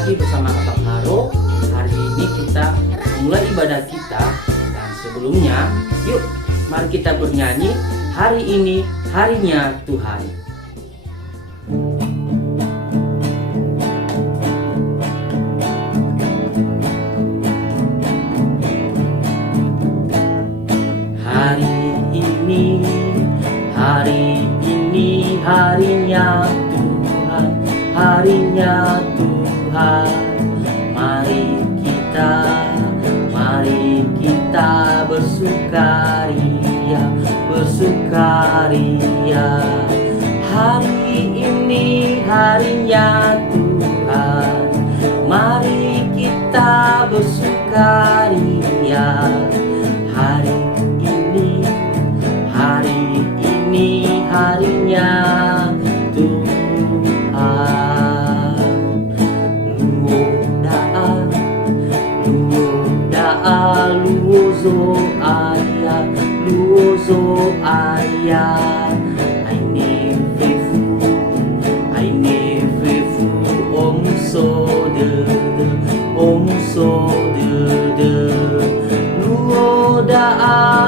lagi bersama Abang Haro. Hari ini kita mulai ibadah kita. Dan sebelumnya, yuk mari kita bernyanyi. Hari ini harinya Tuhan. Hari ini harinya Tuhan, harinya Tuhan. Mari kita bersukaria, bersukaria. Hari ini harinya Tuhan, mari kita bersukaria. Hari ini harinya Tuhan. Luozo ayah. Aine fefu om so de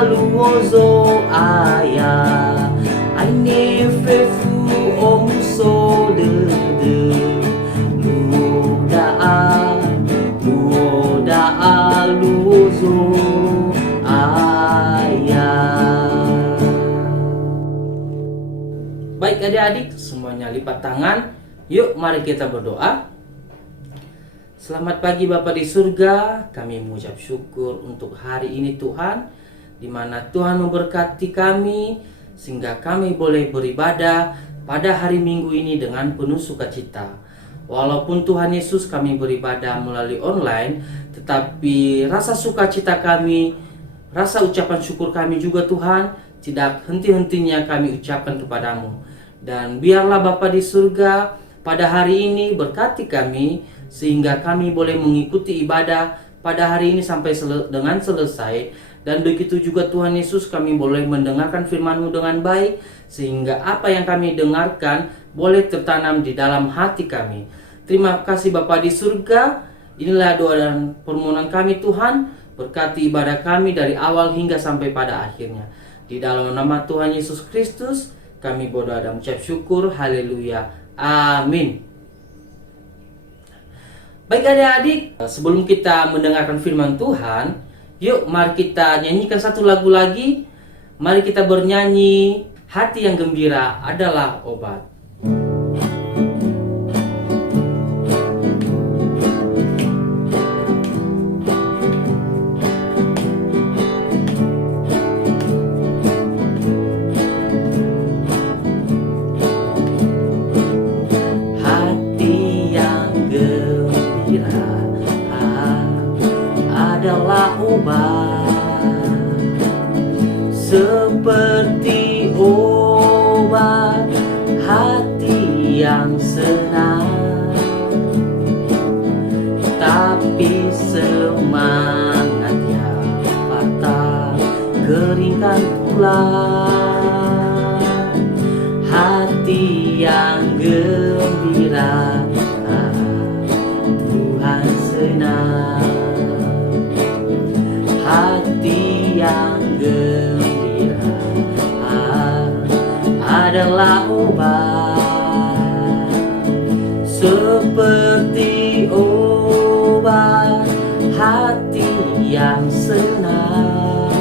luozo ayah. Aine fefu om so de luozo ayah. Baik adik-adik, semuanya lipat tangan. Yuk mari kita berdoa. Selamat pagi Bapa di surga. Kami mengucap syukur untuk hari ini Tuhan, di mana Tuhan memberkati kami sehingga kami boleh beribadah pada hari Minggu ini dengan penuh sukacita. Walaupun Tuhan Yesus kami beribadah melalui online, tetapi rasa sukacita kami, rasa ucapan syukur kami juga Tuhan, tidak henti-hentinya kami ucapkan kepadamu. Dan biarlah Bapa di surga pada hari ini berkati kami, sehingga kami boleh mengikuti ibadah pada hari ini sampai dengan selesai. Dan begitu juga Tuhan Yesus, kami boleh mendengarkan firman-Mu dengan baik, sehingga apa yang kami dengarkan boleh tertanam di dalam hati kami. Terima kasih Bapa di surga. Inilah doa dan permohonan kami Tuhan. Berkati ibadah kami dari awal hingga sampai pada akhirnya. Di dalam nama Tuhan Yesus Kristus kami berdoa dan mengucap syukur. Haleluya. Amin. Baik adik-adik, sebelum kita mendengarkan firman Tuhan, yuk mari kita nyanyikan satu lagu lagi. Mari kita bernyanyi, hati yang gembira adalah obat. Seperti obat hati yang senang, tapi semangatnya patah, keringkan tulang. Hati yang gembira, Tuhan senang. Hati yang gembira adalah obat, seperti obat hati yang senang,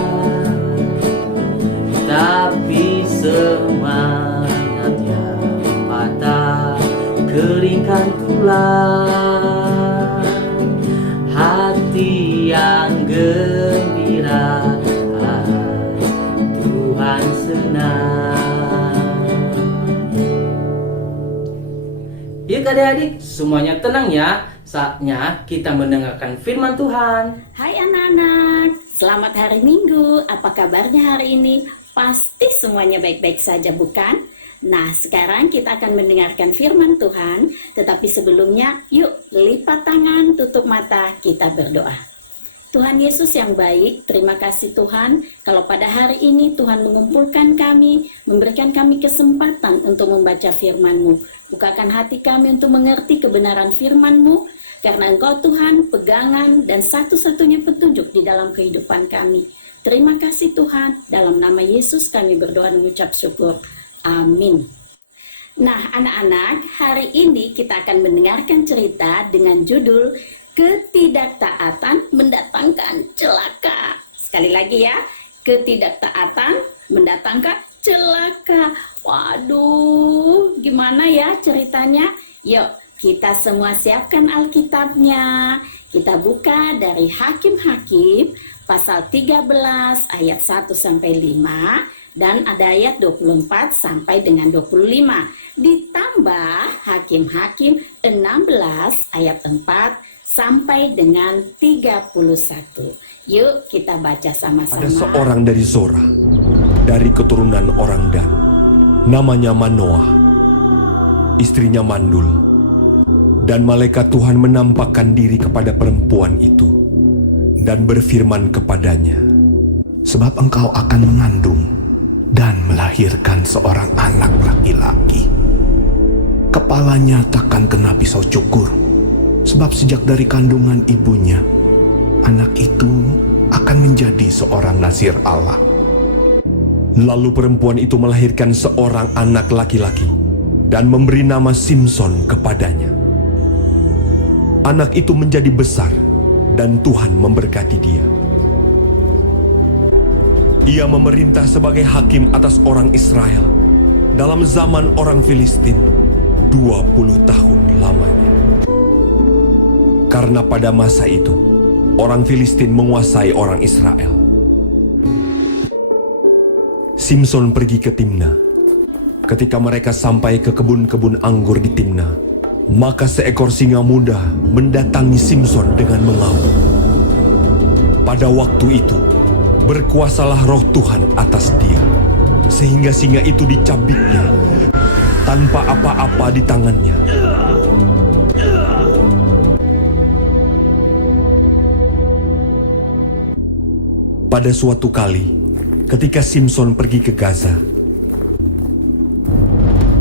tapi semangatnya patah, keringkan tulang. Hati yang gembira, Tuhan senang. Yuk adik-adik, semuanya tenang ya. Saatnya kita mendengarkan firman Tuhan. Hai anak-anak, selamat hari Minggu. Apa kabarnya hari ini? Pasti semuanya baik-baik saja, bukan? Nah, sekarang kita akan mendengarkan firman Tuhan. Tetapi sebelumnya, yuk lipat tangan, tutup mata, kita berdoa. Tuhan Yesus yang baik, terima kasih Tuhan, kalau pada hari ini Tuhan mengumpulkan kami, memberikan kami kesempatan untuk membaca firman-Mu. Bukakan hati kami untuk mengerti kebenaran firman-Mu, karena Engkau Tuhan pegangan dan satu-satunya petunjuk di dalam kehidupan kami. Terima kasih Tuhan, dalam nama Yesus kami berdoa dan mengucap syukur. Amin. Nah anak-anak, hari ini kita akan mendengarkan cerita dengan judul Ketidaktaatan Mendatangkan Celaka. Sekali lagi ya, ketidaktaatan mendatangkan celaka. Waduh, gimana ya ceritanya? Yuk, kita semua siapkan Alkitabnya. Kita buka dari Hakim-Hakim pasal 13 ayat 1 sampai 5 dan ada ayat 24 sampai dengan 25. Ditambah Hakim-Hakim 16 ayat 4 sampai dengan 31. Yuk kita baca sama-sama. Ada seorang dari Zora, dari keturunan orang Dan, namanya Manoah, istrinya mandul. Dan malaikat Tuhan menampakkan diri kepada perempuan itu dan berfirman kepadanya, sebab engkau akan mengandung dan melahirkan seorang anak laki-laki. Kepalanya takkan kena pisau cukur, sebab sejak dari kandungan ibunya, anak itu akan menjadi seorang nazir Allah. Lalu perempuan itu melahirkan seorang anak laki-laki dan memberi nama Simson kepadanya. Anak itu menjadi besar dan Tuhan memberkati dia. Ia memerintah sebagai hakim atas orang Israel dalam zaman orang Filistin 20 tahun lamanya. Karena pada masa itu orang Filistin menguasai orang Israel. Simson pergi ke Timna. Ketika mereka sampai ke kebun-kebun anggur di Timna, maka seekor singa muda mendatangi Simson dengan mengaum. Pada waktu itu, berkuasalah roh Tuhan atas dia, sehingga singa itu dicabiknya tanpa apa-apa di tangannya. Pada suatu kali, ketika Simson pergi ke Gaza,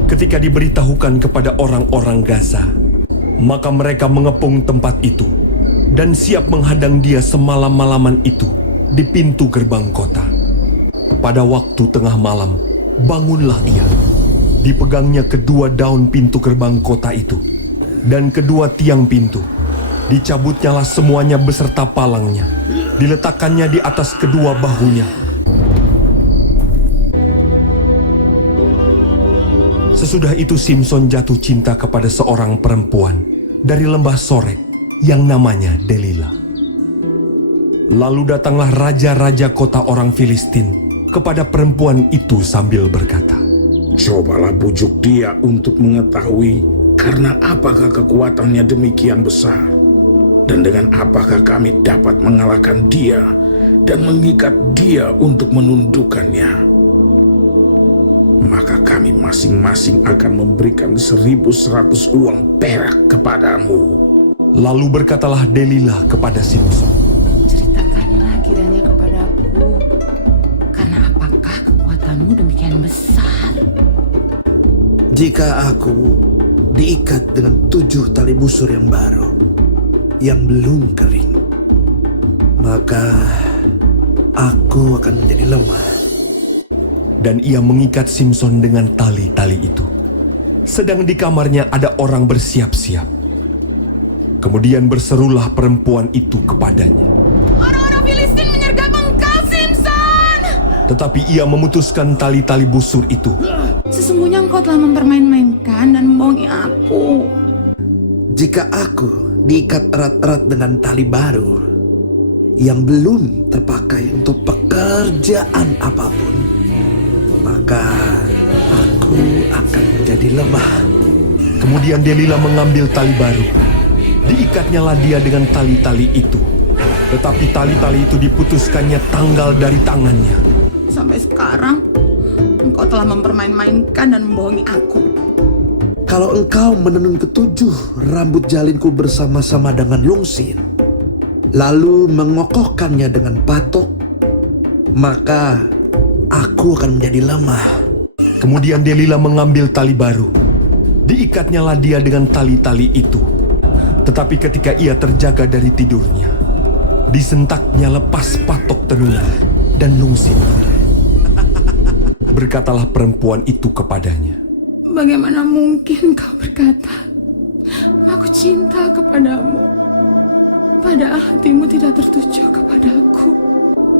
ketika diberitahukan kepada orang-orang Gaza, maka mereka mengepung tempat itu dan siap menghadang dia semalam-malaman itu di pintu gerbang kota. Pada waktu tengah malam, bangunlah ia. Dipegangnya kedua daun pintu gerbang kota itu dan kedua tiang pintu. Dicabutnyalah semuanya beserta palangnya. Diletakkannya di atas kedua bahunya. Sesudah itu Simson jatuh cinta kepada seorang perempuan dari lembah Sorek yang namanya Delila. Lalu datanglah raja-raja kota orang Filistin kepada perempuan itu sambil berkata, cobalah bujuk dia untuk mengetahui karena apakah kekuatannya demikian besar, dan dengan apakah kami dapat mengalahkan dia dan mengikat dia untuk menundukkannya. Maka kami masing-masing akan memberikan 1.100 uang perak kepadamu. Lalu berkatalah Delila kepada Simson, ceritakanlah kiranya kepadaku, karena apakah kekuatanmu demikian besar? Jika aku diikat dengan 7 tali busur yang baru, yang belum kering, maka aku akan menjadi lemah. dan ia mengikat Simson dengan tali-tali itu. Sedang di kamarnya ada orang bersiap-siap. Kemudian berserulah perempuan itu kepadanya, Orang-orang Filistin menyergap engkau, Simson! tetapi ia memutuskan tali-tali busur itu. Sesungguhnya engkau telah mempermain-mainkan dan membohongi aku. Jika aku diikat erat-erat dengan tali baru yang belum terpakai untuk pekerjaan apapun, maka aku akan menjadi lemah. Kemudian Delila mengambil tali baru. Diikatnyalah dia dengan tali-tali itu. Tetapi tali-tali itu diputuskannya tanggal dari tangannya. Sampai sekarang, engkau telah mempermain-mainkan dan membohongi aku. Kalau engkau menenun ketujuh rambut jalinku bersama-sama dengan lungsin, lalu mengokohkannya dengan patok, maka aku akan menjadi lemah. Kemudian Delila mengambil tali baru. Diikatnyalah dia dengan tali-tali itu. Tetapi ketika ia terjaga dari tidurnya, disentaknya lepas patok tenungan dan lungsin. Berkatalah perempuan itu kepadanya, Bagaimana mungkin kau berkata, aku cinta kepadamu, padahal hatimu tidak tertuju kepadaku.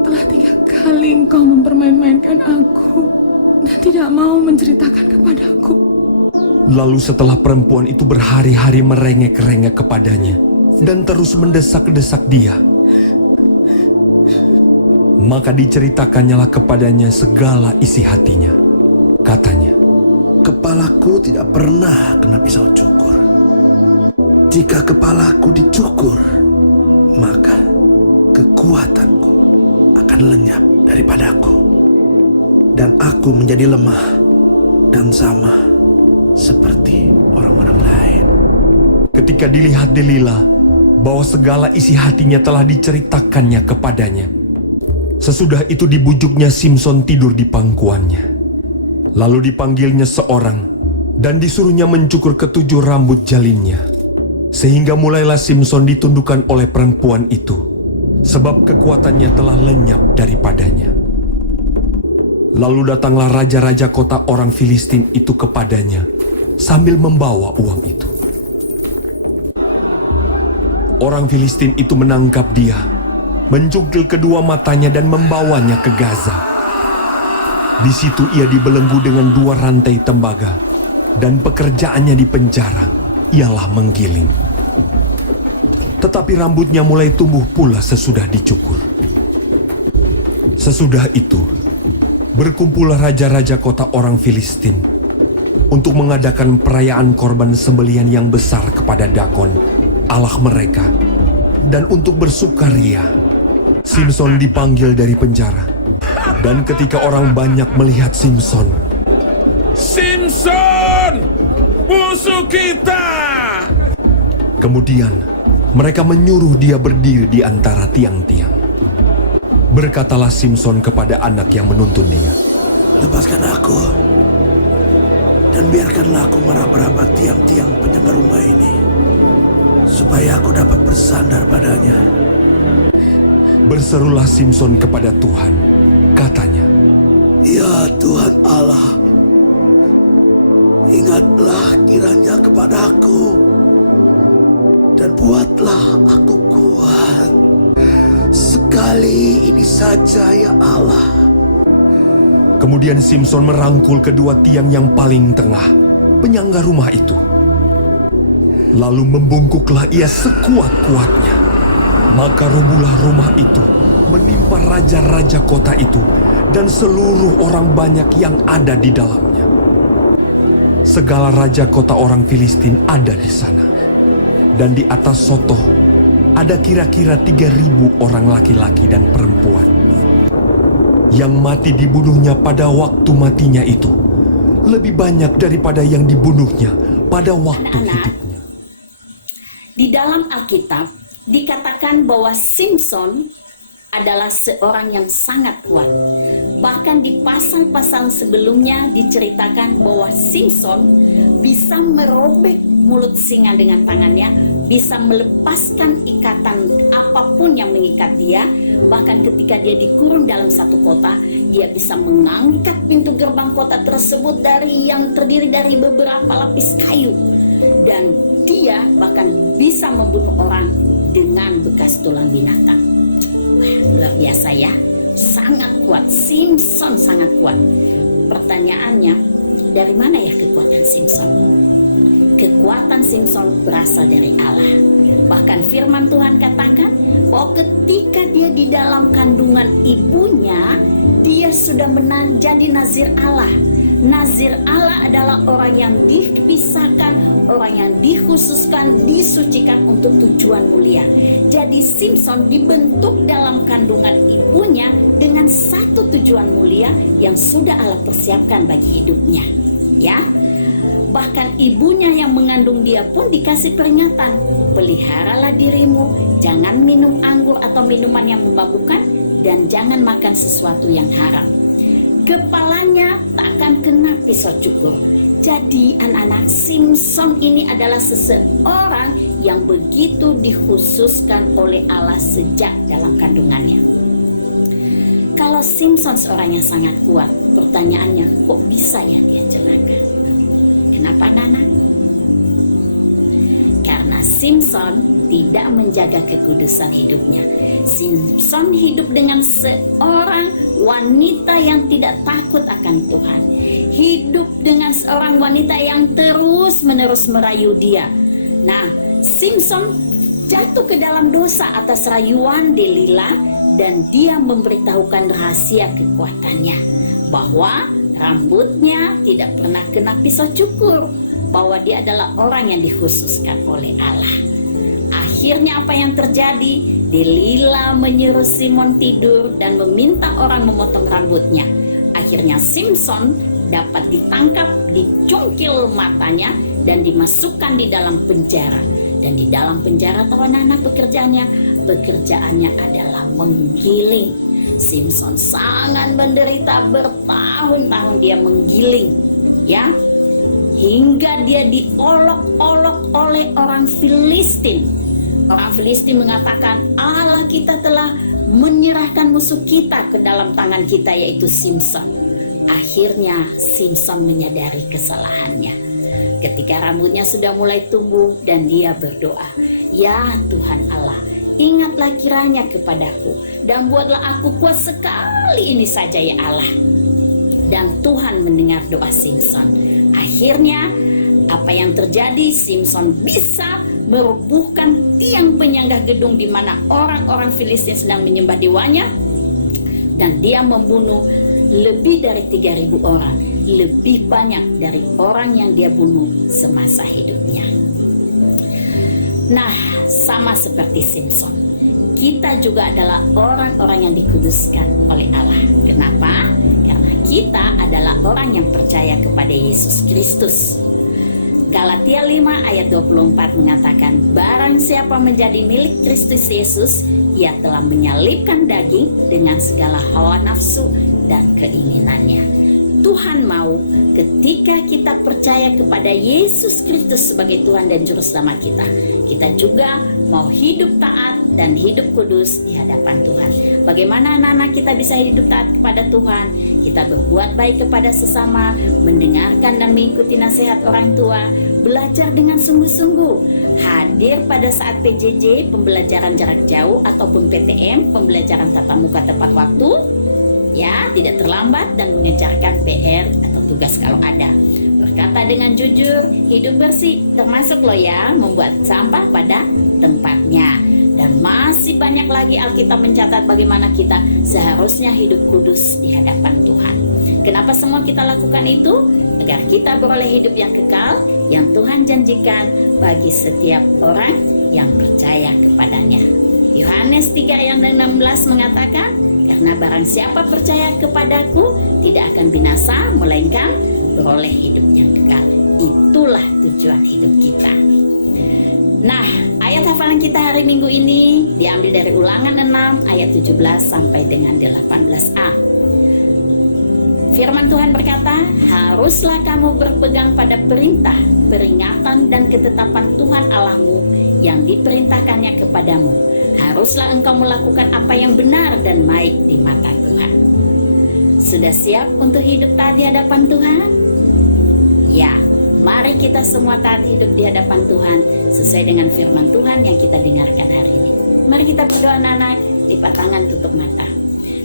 Telah 3 kali engkau mempermain-mainkan aku dan tidak mau menceritakan kepadaku. Lalu setelah perempuan itu berhari-hari merengek-rengek kepadanya dan terus mendesak-desak dia, maka diceritakannya kepadanya segala isi hatinya. Katanya, Kepalaku tidak pernah kena pisau cukur. Jika kepalaku dicukur, maka kekuatanku akan lenyap daripadaku. Dan aku menjadi lemah dan sama seperti orang-orang lain. ketika dilihat Delila bahwa segala isi hatinya telah diceritakannya kepadanya, sesudah itu dibujuknya Simson tidur di pangkuannya. Lalu dipanggilnya seorang dan disuruhnya mencukur ke7 rambut jalinnya. Sehingga mulailah Simson ditundukkan oleh perempuan itu, sebab kekuatannya telah lenyap daripadanya. Lalu datanglah raja-raja kota orang Filistin itu kepadanya sambil membawa uang itu. Orang Filistin itu menangkap dia, mencungkil kedua matanya dan membawanya ke Gaza. Di situ ia dibelenggu dengan 2 rantai tembaga, dan pekerjaannya di penjara ialah menggiling. Tetapi rambutnya mulai tumbuh pula sesudah dicukur. Sesudah itu, berkumpullah raja-raja kota orang Filistin untuk mengadakan perayaan korban sembelihan yang besar kepada Dagon, Allah mereka, dan untuk bersukaria. Simson dipanggil dari penjara. Dan ketika orang banyak melihat Simson, Simson, musuh kita! kemudian mereka menyuruh dia berdiri di antara tiang-tiang. Berkatalah Simson kepada anak yang menuntun dia, Lepaskan aku, dan biarkanlah aku meraba-raba tiang-tiang penyangga rumah ini, supaya aku dapat bersandar padanya. Berserulah Simson kepada Tuhan, katanya, Ya Tuhan Allah, ingatlah kiranya kepadaku, dan buatlah aku kuat. Sekali ini saja ya Allah. Kemudian Simson merangkul kedua tiang yang paling tengah, penyangga rumah itu. Lalu membungkuklah ia sekuat-kuatnya. Maka rubuhlah rumah itu, menimpa raja-raja kota itu, dan seluruh orang banyak yang ada di dalamnya. Segala raja kota orang Filistin ada di sana. Dan di atas Sotoh, ada kira-kira 3.000 orang laki-laki dan perempuan. Yang mati dibunuhnya pada waktu matinya itu lebih banyak daripada yang dibunuhnya pada waktu Anak-anak, hidupnya. di dalam Alkitab dikatakan bahwa Simson adalah seorang yang sangat kuat. Bahkan di pasal-pasal sebelumnya diceritakan bahwa Simson bisa merobek mulut singa dengan tangannya, bisa melepaskan ikatan apapun yang mengikat dia. Bahkan ketika dia dikurung dalam satu kota, dia bisa mengangkat pintu gerbang kota tersebut yang terdiri dari beberapa lapis kayu. Dan dia bahkan bisa membunuh orang dengan bekas tulang binatang. Wah, luar biasa ya, sangat kuat. Simson sangat kuat. Pertanyaannya, dari mana ya kekuatan Simson? Kekuatan Simson berasal dari Allah. Bahkan firman Tuhan katakan bahwa ketika dia di dalam kandungan ibunya, dia sudah menjadi nazir Allah. Nazir Allah adalah orang yang dipisahkan, orang yang dikhususkan, disucikan untuk tujuan mulia. Jadi Simson dibentuk dalam kandungan ibunya dengan satu tujuan mulia yang sudah Allah persiapkan bagi hidupnya. Ya, bahkan ibunya yang mengandung dia pun dikasih peringatan, peliharalah dirimu, jangan minum anggur atau minuman yang memabukkan, dan jangan makan sesuatu yang haram. Kepalanya tak akan kena pisau cukur. Jadi anak-anak, Simson ini adalah seseorang yang begitu dikhususkan oleh Allah sejak dalam kandungannya. Kalau Simson seorang yang sangat kuat, pertanyaannya, kok bisa ya dia celaka? Kenapa, Nana? Karena Simson tidak menjaga kekudusan hidupnya. Simson hidup dengan seorang wanita yang tidak takut akan Tuhan. Hidup dengan seorang wanita yang terus-menerus merayu dia. Nah, Simson jatuh ke dalam dosa atas rayuan Delila, dan dia memberitahukan rahasia kekuatannya, bahwa rambutnya tidak pernah kena pisau cukur, bahwa dia adalah orang yang dikhususkan oleh Allah. Akhirnya apa yang terjadi? Delila menyuruh Simon tidur dan meminta orang memotong rambutnya. Akhirnya Simson dapat ditangkap, dicungkil matanya, dan dimasukkan di dalam penjara. Dan di dalam penjara, tahu anak-anak pekerjaannya? Pekerjaannya adalah menggiling. Simson sangat menderita, bertahun-tahun dia menggiling, ya, hingga dia diolok-olok oleh orang Filistin. Orang Filistin mengatakan, Allah kita telah menyerahkan musuh kita ke dalam tangan kita, yaitu Simson. Akhirnya Simson menyadari kesalahannya. Ketika rambutnya sudah mulai tumbuh dan dia berdoa, ya Tuhan Allah, ingatlah kiranya kepadaku dan buatlah aku kuat sekali ini saja ya Allah. Dan Tuhan mendengar doa Simson. Akhirnya apa yang terjadi? Simson bisa merubuhkan tiang penyangga gedung di mana orang-orang Filistin sedang menyembah dewanya, dan dia membunuh lebih dari 3.000 orang, lebih banyak dari orang yang dia bunuh semasa hidupnya. Nah, sama seperti Simson, kita juga adalah orang-orang yang dikuduskan oleh Allah. Kenapa? Karena kita adalah orang yang percaya kepada Yesus Kristus. Galatia 5 ayat 24 mengatakan, barang siapa menjadi milik Kristus Yesus, ia telah menyalibkan daging dengan segala hawa nafsu dan keinginannya. Tuhan mau ketika kita percaya kepada Yesus Kristus sebagai Tuhan dan Juru Selamat kita, kita juga mau hidup taat dan hidup kudus di hadapan Tuhan. Bagaimana anak-anak kita bisa hidup taat kepada Tuhan? Kita berbuat baik kepada sesama, mendengarkan dan mengikuti nasihat orang tua, belajar dengan sungguh-sungguh, hadir pada saat PJJ, pembelajaran jarak jauh, ataupun PTM, pembelajaran tatap muka tepat waktu, ya, tidak terlambat, dan mengerjakan PR atau tugas kalau ada. Berkata dengan jujur, hidup bersih, termasuk loh ya, membuat sampah pada tempatnya. Dan masih banyak lagi Alkitab mencatat bagaimana kita seharusnya hidup kudus di hadapan Tuhan. Kenapa semua kita lakukan itu? Agar kita beroleh hidup yang kekal, yang Tuhan janjikan bagi setiap orang yang percaya kepadanya. Yohanes 3 ayat 16 mengatakan, karena barang siapa percaya kepadaku tidak akan binasa, melainkan beroleh hidup yang kekal. Itulah tujuan hidup kita. Nah, ayat hafalan kita hari Minggu ini diambil dari Ulangan 6 ayat 17 sampai dengan 18a. Firman Tuhan berkata, haruslah kamu berpegang pada perintah, peringatan dan ketetapan Tuhan Allahmu yang diperintahkannya kepadamu. Haruslah engkau melakukan apa yang benar dan baik di mata Tuhan. Sudah siap untuk hidup taat di hadapan Tuhan? Ya, mari kita semua taat hidup di hadapan Tuhan sesuai dengan firman Tuhan yang kita dengarkan hari ini. Mari kita berdoa anak-anak, lipat tangan, tutup mata.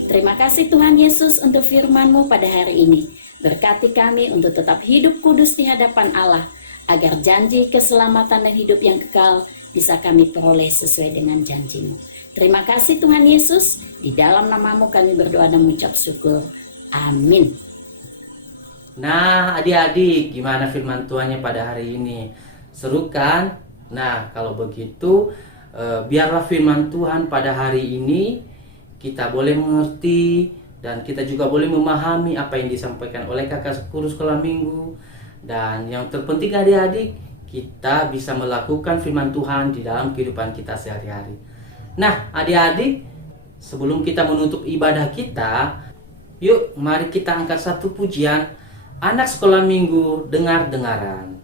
Terima kasih Tuhan Yesus untuk firman-Mu pada hari ini. Berkati kami untuk tetap hidup kudus di hadapan Allah, agar janji keselamatan dan hidup yang kekal bisa kami peroleh sesuai dengan janji-Mu. Terima kasih Tuhan Yesus, di dalam nama-Mu kami berdoa dan mengucap syukur. Amin. Nah, adik-adik, gimana firman Tuhannya pada hari ini? Seru kan? Nah, kalau begitu, biarlah firman Tuhan pada hari ini kita boleh mengerti dan kita juga boleh memahami apa yang disampaikan oleh kakak guru sekolah minggu. Dan yang terpenting adik-adik, kita bisa melakukan firman Tuhan di dalam kehidupan kita sehari-hari. Nah, adik-adik, sebelum kita menutup ibadah kita, yuk mari kita angkat satu pujian anak sekolah minggu dengar-dengaran.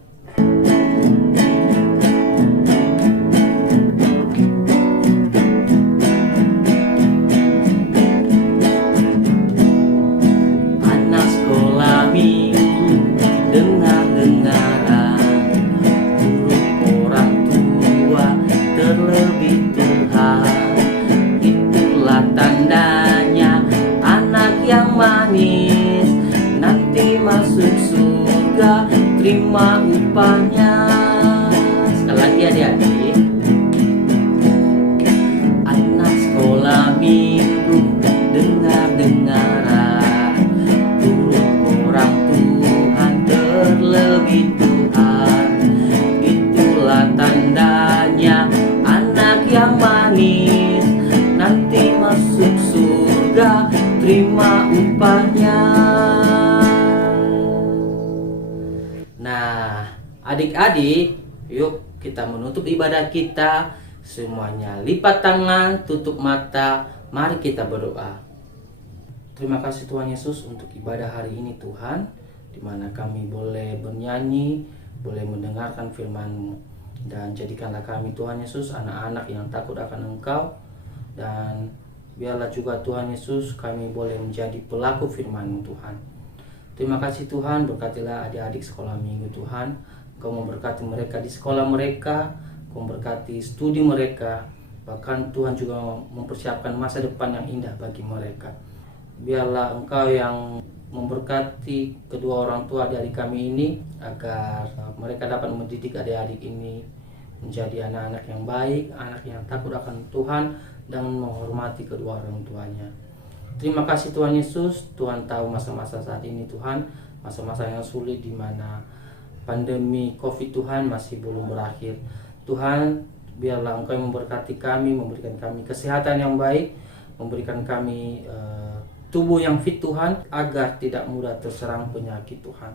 yang manis, nanti masuk surga terima upahnya. Sekali lagi adik-adik. Anak sekolah minggu dengar-dengaran, turun orang Tuhan terlebih Tuhan. Itulah tandanya anak yang manis, nanti masuk surga terima upahnya. Nah, adik-adik, yuk kita menutup ibadah kita. Semuanya lipat tangan, tutup mata, mari kita berdoa. Terima kasih Tuhan Yesus untuk ibadah hari ini Tuhan, di mana kami boleh bernyanyi, boleh mendengarkan firman-Mu. Dan jadikanlah kami Tuhan Yesus anak-anak yang takut akan Engkau. Dan biarlah juga Tuhan Yesus kami boleh menjadi pelaku firman-Mu Tuhan. Terima kasih Tuhan, berkatilah adik-adik sekolah minggu Tuhan. Engkau memberkati mereka di sekolah mereka, Engkau memberkati studi mereka. Bahkan Tuhan juga mempersiapkan masa depan yang indah bagi mereka. Biarlah Engkau yang memberkati kedua orang tua adik-adik kami ini, agar mereka dapat mendidik adik-adik ini menjadi anak-anak yang baik, anak yang takut akan Tuhan dan menghormati kedua orang tuanya. Terima kasih Tuhan Yesus. Tuhan tahu masa-masa saat ini Tuhan, masa-masa yang sulit di mana pandemi COVID Tuhan masih belum berakhir. Tuhan, biarlah Engkau yang memberkati kami, memberikan kami kesehatan yang baik, memberikan kami tubuh yang fit Tuhan, agar tidak mudah terserang penyakit Tuhan.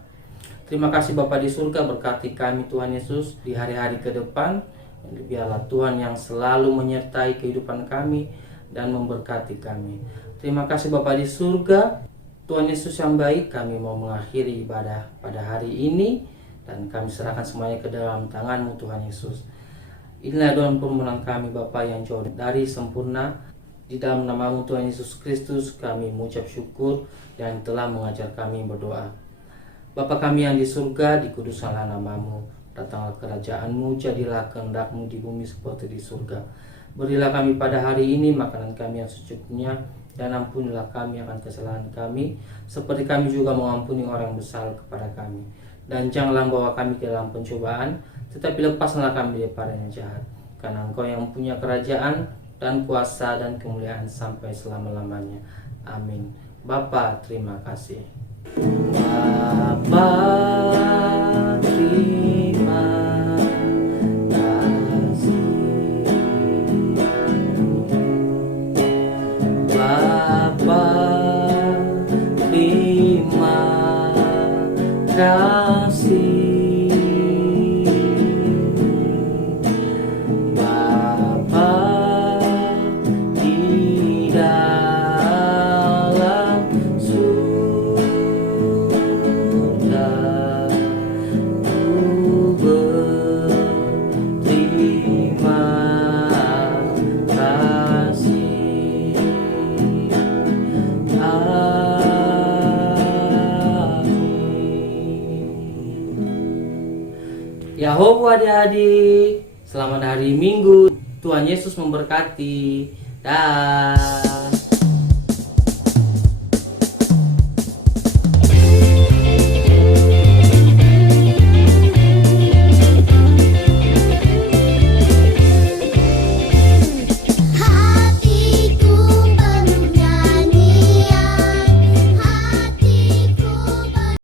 Terima kasih Bapa di surga, berkati kami Tuhan Yesus di hari-hari ke depan. Biarlah Tuhan yang selalu menyertai kehidupan kami dan memberkati kami. Terima kasih Bapa di surga, Tuhan Yesus yang baik, kami mau mengakhiri ibadah pada hari ini dan kami serahkan semuanya ke dalam tangan-Mu Tuhan Yesus. Inilah doa permohonan kami Bapa yang jauh dari sempurna. Di dalam nama-Mu Tuhan Yesus Kristus kami mengucap syukur dan telah mengajar kami berdoa. Bapa kami yang di surga, dikuduskanlah nama-Mu. Datanglah kerajaan-Mu, jadilah kehendak-Mu di bumi seperti di surga. Berilah kami pada hari ini makanan kami yang secukupnya, dan ampunilah kami akan kesalahan kami, seperti kami juga mengampuni orang yang bersalah kepada kami. Dan janganlah bawa kami ke dalam pencobaan, tetapi lepaslah kami daripada yang jahat. Karena Engkau yang punya kerajaan dan kuasa dan kemuliaan sampai selama-lamanya. Amin. Bapa, terima kasih. Bapa, terima kasih. Bapa, terima kasih. Yahowo adik-adik, selamat hari Minggu. Tuhan Yesus memberkati. Dah.